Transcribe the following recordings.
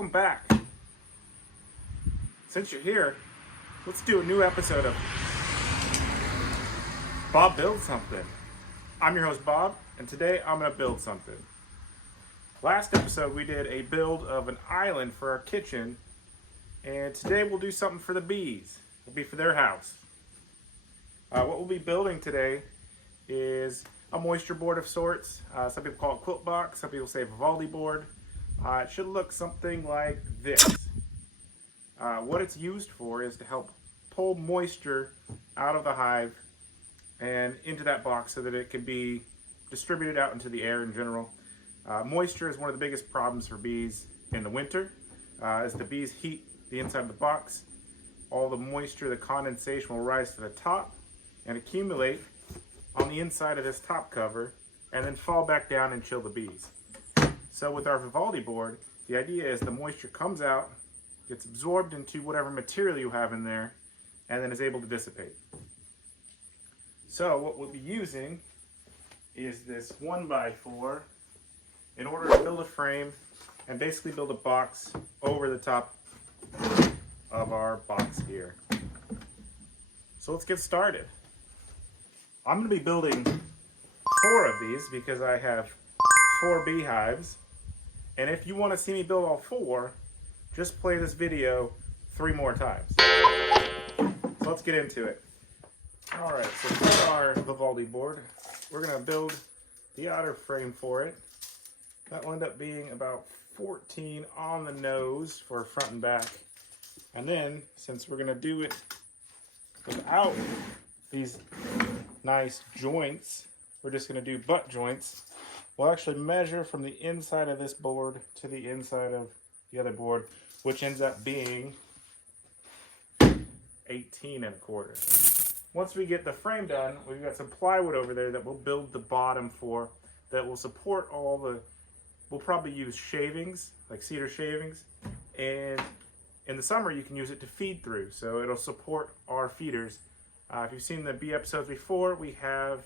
welcome back. Since you're here, let's do a new episode of Bob Builds Something. I'm your host Bob, and today I'm going to build something. Last episode we did a build of an island for our kitchen, and today we'll do something for the bees. It'll be for their house. What we'll be building today is a moisture board of sorts. Some people call it quilt box, some people say Vivaldi board. It should look something like this. What it's used for is to help pull moisture out of the hive and into that box so that it can be distributed out into the air in general. Moisture is one of the biggest problems for bees in the winter. As the bees heat the inside of the box, all the moisture, the condensation will rise to the top and accumulate on the inside of this top cover and then fall back down and chill the bees. So with our Vivaldi board, the idea is the moisture comes out, gets absorbed into whatever material you have in there, and then is able to dissipate. So what we'll be using is this 1x4 in order to build a frame and basically build a box over the top of our box here. So let's get started. I'm going to be building 4 of these because I have 4 beehives. And if you want to see me build all 4, just play this video 3 more times. So let's get into it. Alright, so for our Vivaldi board, we're going to build the outer frame for it. That will end up being about 14 on the nose for front and back. And then, since we're going to do it without these nice joints, we're just going to do butt joints. We'll actually measure from the inside of this board to the inside of the other board, which ends up being 18.25. Once we get the frame done, we've got some plywood over there that we'll build the bottom for, that will support all the, we'll probably use shavings, like cedar shavings, and in the summer you can use it to feed through, so it'll support our feeders. If you've seen the bee episodes before, we have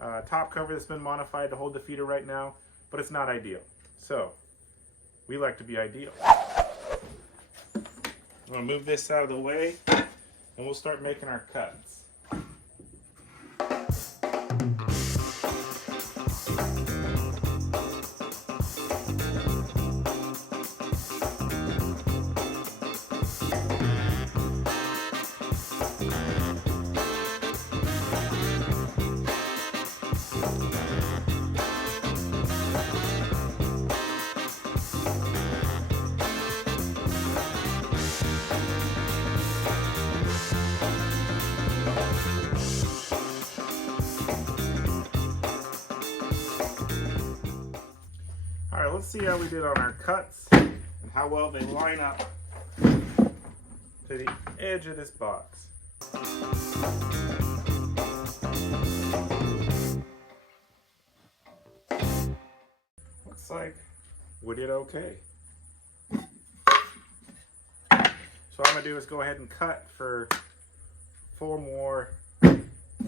a top cover that's been modified to hold the feeder right now, but it's not ideal. So, we like to be ideal. I'm going to move this out of the way, and we'll start making our cuts. Alright, let's see how we did on our cuts and how well they line up to the edge of this box. Looks like we did okay. So what I'm going to do is go ahead and cut for 4 more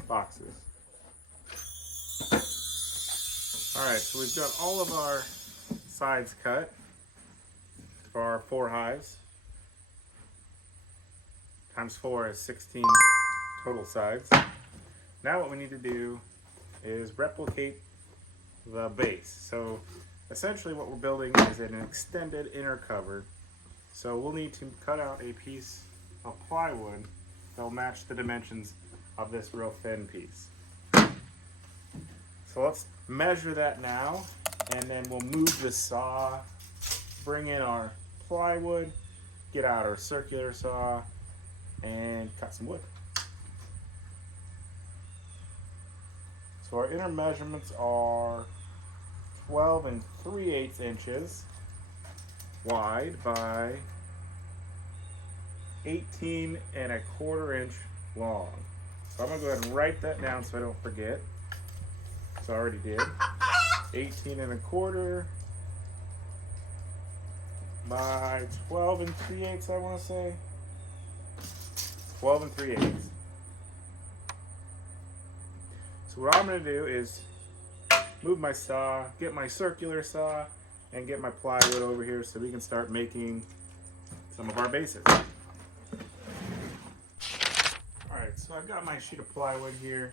boxes. Alright, so we've got all of our sides cut for our 4 hives. Times 4 is 16 total sides. Now what we need to do is replicate the base. So essentially what we're building is an extended inner cover. So we'll need to cut out a piece of plywood that will match the dimensions of this real thin piece. So let's measure that now, and then we'll move the saw, bring in our plywood, get out our circular saw, and cut some wood. So our inner measurements are 12 3/8 inches wide by 18.25 inch long. So I'm going to go ahead and write that down so I don't forget. So I already did. 18.25 by 12 3/8, I want to say. 12 3/8. So what I'm going to do is move my saw, get my circular saw, and get my plywood over here so we can start making some of our bases. Alright, so I've got my sheet of plywood here.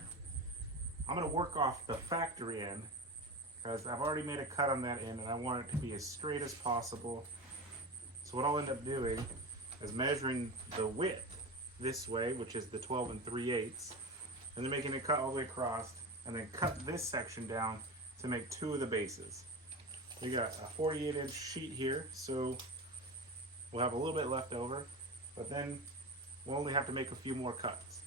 I'm going to work off the factory end because I've already made a cut on that end and I want it to be as straight as possible. So what I'll end up doing is measuring the width this way, which is the 12 3/8, and then making a cut all the way across, and then cut this section down to make 2 of the bases. We got a 48-inch sheet here, so we'll have a little bit left over, but then we'll only have to make a few more cuts.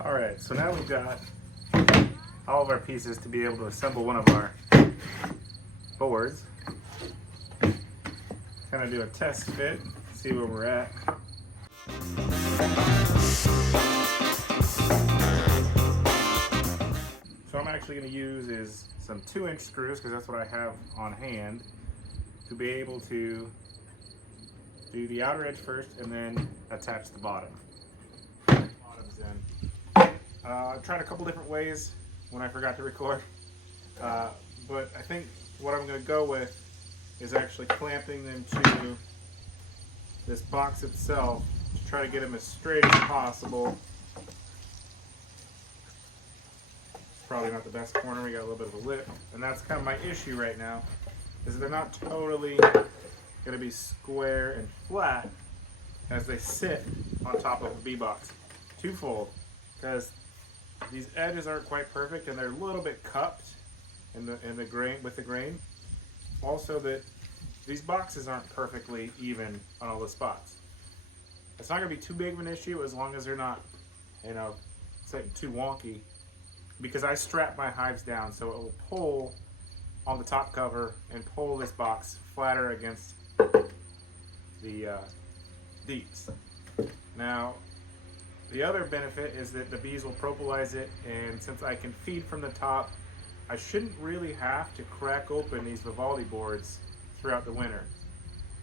Alright, so now we've got all of our pieces to be able to assemble one of our boards. Kind of do a test fit, see where we're at. So I'm actually going to use is some 2-inch screws, because that's what I have on hand, to be able to do the outer edge first and then attach the bottom. Bottoms in. I tried a couple different ways when I forgot to record, but I think what I'm going to go with is actually clamping them to this box itself to try to get them as straight as possible. Probably not the best corner, we got a little bit of a lip, and that's kind of my issue right now, is they're not totally going to be square and flat as they sit on top of a bee box. Twofold, because these edges aren't quite perfect and they're a little bit cupped in the grain with the grain. Also, that these boxes aren't perfectly even on all the spots. It's not going to be too big of an issue as long as they're not, you know, too wonky, because I strap my hives down so it will pull on the top cover and pull this box flatter against the deeps. Now, the other benefit is that the bees will propolize it, and since I can feed from the top, I shouldn't really have to crack open these Vivaldi boards throughout the winter.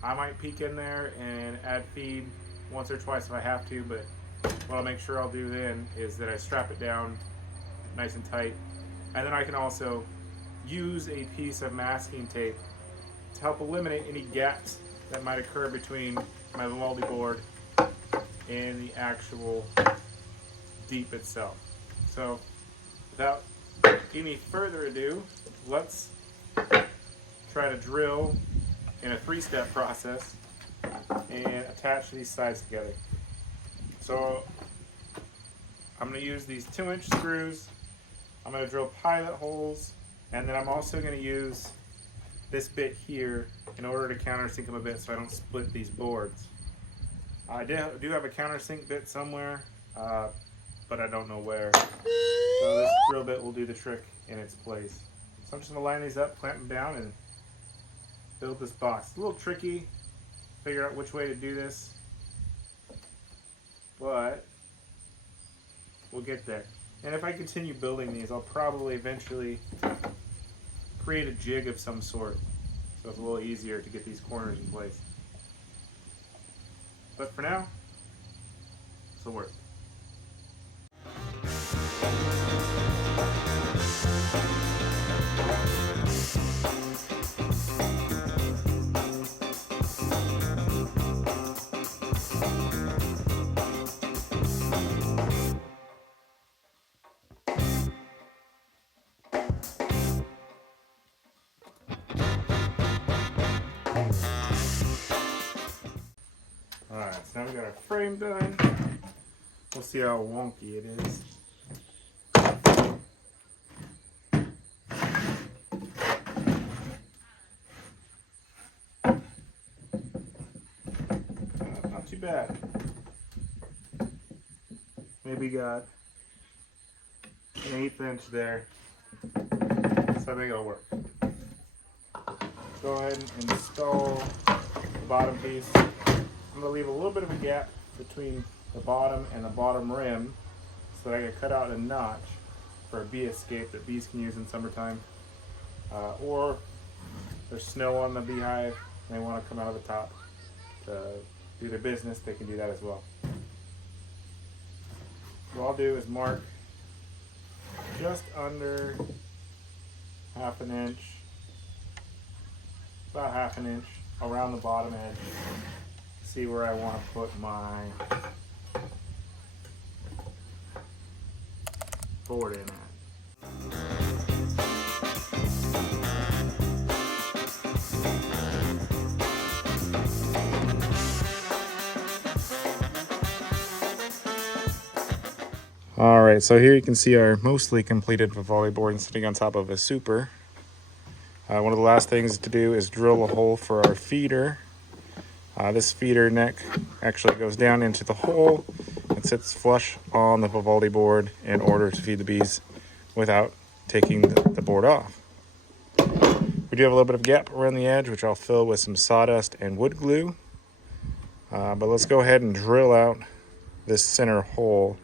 I might peek in there and add feed once or twice if I have to, but what I'll make sure I'll do then is that I strap it down nice and tight, and then I can also use a piece of masking tape to help eliminate any gaps that might occur between my Vivaldi board and the actual deep itself. So without any further ado, let's try to drill in a 3-step process and attach these sides together. So I'm going to use these 2-inch screws. I'm going to drill pilot holes, and then I'm also going to use this bit here in order to countersink them a bit so I don't split these boards. I do have a countersink bit somewhere, but I don't know where. So this drill bit will do the trick in its place. So I'm just going to line these up, clamp them down, and build this box. It's a little tricky, figure out which way to do this, but we'll get there. And if I continue building these, I'll probably eventually create a jig of some sort, so it's a little easier to get these corners in place. But for now, this'll work. Alright, so now we got our frame done. We'll see how wonky it is. too bad. Maybe got an 1/8 inch there. So I think it'll work. Go ahead and install the bottom piece. I'm going to leave a little bit of a gap between the bottom and the bottom rim so that I can cut out a notch for a bee escape that bees can use in summertime. Or there's snow on the beehive and they want to come out of the top to do their business, they can do that as well. What I'll do is mark just under 1/2 inch, about 1/2 inch around the bottom edge. See where I want to put my board in at. Alright, so here you can see our mostly completed Vivaldi board sitting on top of a super. One of the last things to do is drill a hole for our feeder. This feeder neck actually goes down into the hole and sits flush on the Vivaldi board in order to feed the bees without taking the board off. We do have a little bit of gap around the edge, which I'll fill with some sawdust and wood glue. But let's go ahead and drill out this center hole.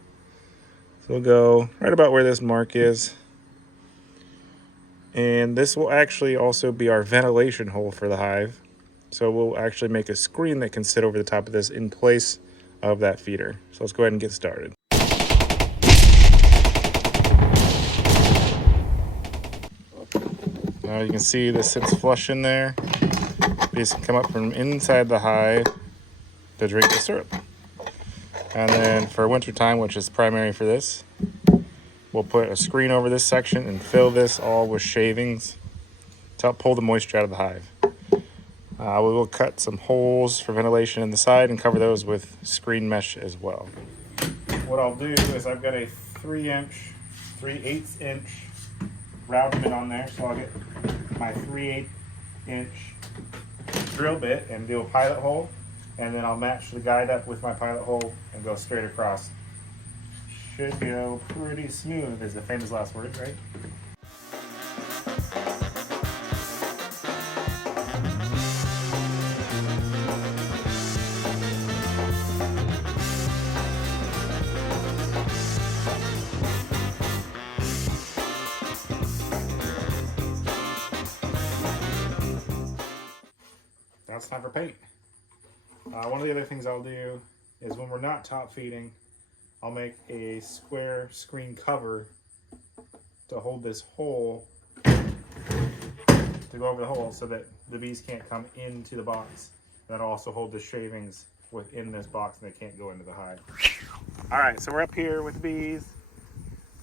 So we'll go right about where this mark is. And this will actually also be our ventilation hole for the hive. So we'll actually make a screen that can sit over the top of this in place of that feeder. So let's go ahead and get started. Now you can see this sits flush in there. These come up from inside the hive to drink the syrup. And then for winter time, which is primary for this, we'll put a screen over this section and fill this all with shavings to help pull the moisture out of the hive. We will cut some holes for ventilation in the side and cover those with screen mesh as well. What I'll do is I've got a 3/8 inch round bit on there, so I'll get my 3/8 inch drill bit and do a pilot hole, and then I'll match the guide up with my pilot hole and go straight across. Should go pretty smooth is the famous last word, right? Now it's time for paint. One of the other things I'll do is when we're not top feeding, I'll make a square screen cover to hold this hole, to go over the hole so that the bees can't come into the box. That'll also hold the shavings within this box and they can't go into the hive. Alright, so we're up here with the bees.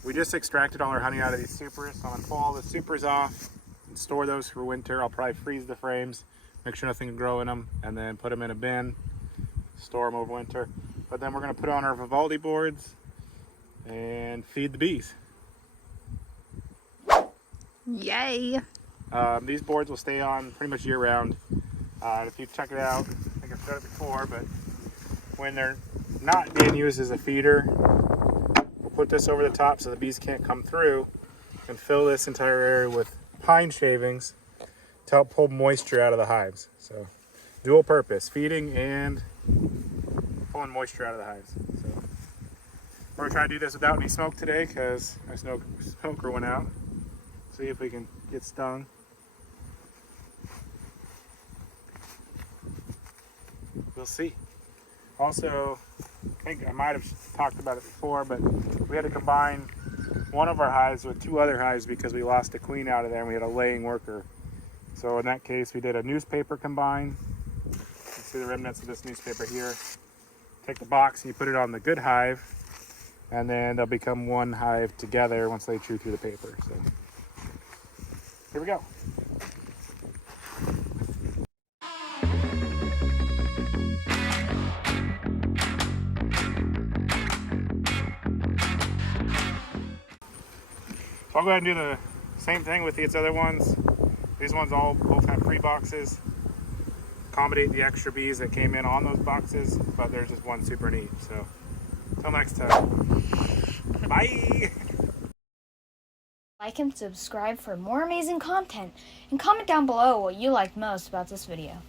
We just extracted all our honey out of these supers. So I'm going to pull all the supers off and store those for winter. I'll probably freeze the frames, make sure nothing can grow in them, and then put them in a bin, store them over winter. But then we're going to put on our Vivaldi boards and feed the bees. Yay! These boards will stay on pretty much year round. If you check it out, I think I've said it before, but when they're not being used as a feeder, we'll put this over the top so the bees can't come through and fill this entire area with pine shavings to help pull moisture out of the hives. So dual purpose, feeding and pulling moisture out of the hives. So we're gonna try to do this without any smoke today because there's no smoker went out. See if we can get stung. We'll see. Also, I think I might have talked about it before, but we had to combine one of our hives with 2 other hives because we lost a queen out of there and we had a laying worker. So in that case, we did a newspaper combine. You can see the remnants of this newspaper here. Take the box and you put it on the good hive, and then they'll become one hive together once they chew through the paper. So here we go. So I'll go ahead and do the same thing with these other ones. These ones all both have 3 boxes. accommodate the extra bees that came in on those boxes, but there's just one super neat. So, till next time. Bye! Like and subscribe for more amazing content, and comment down below what you liked most about this video.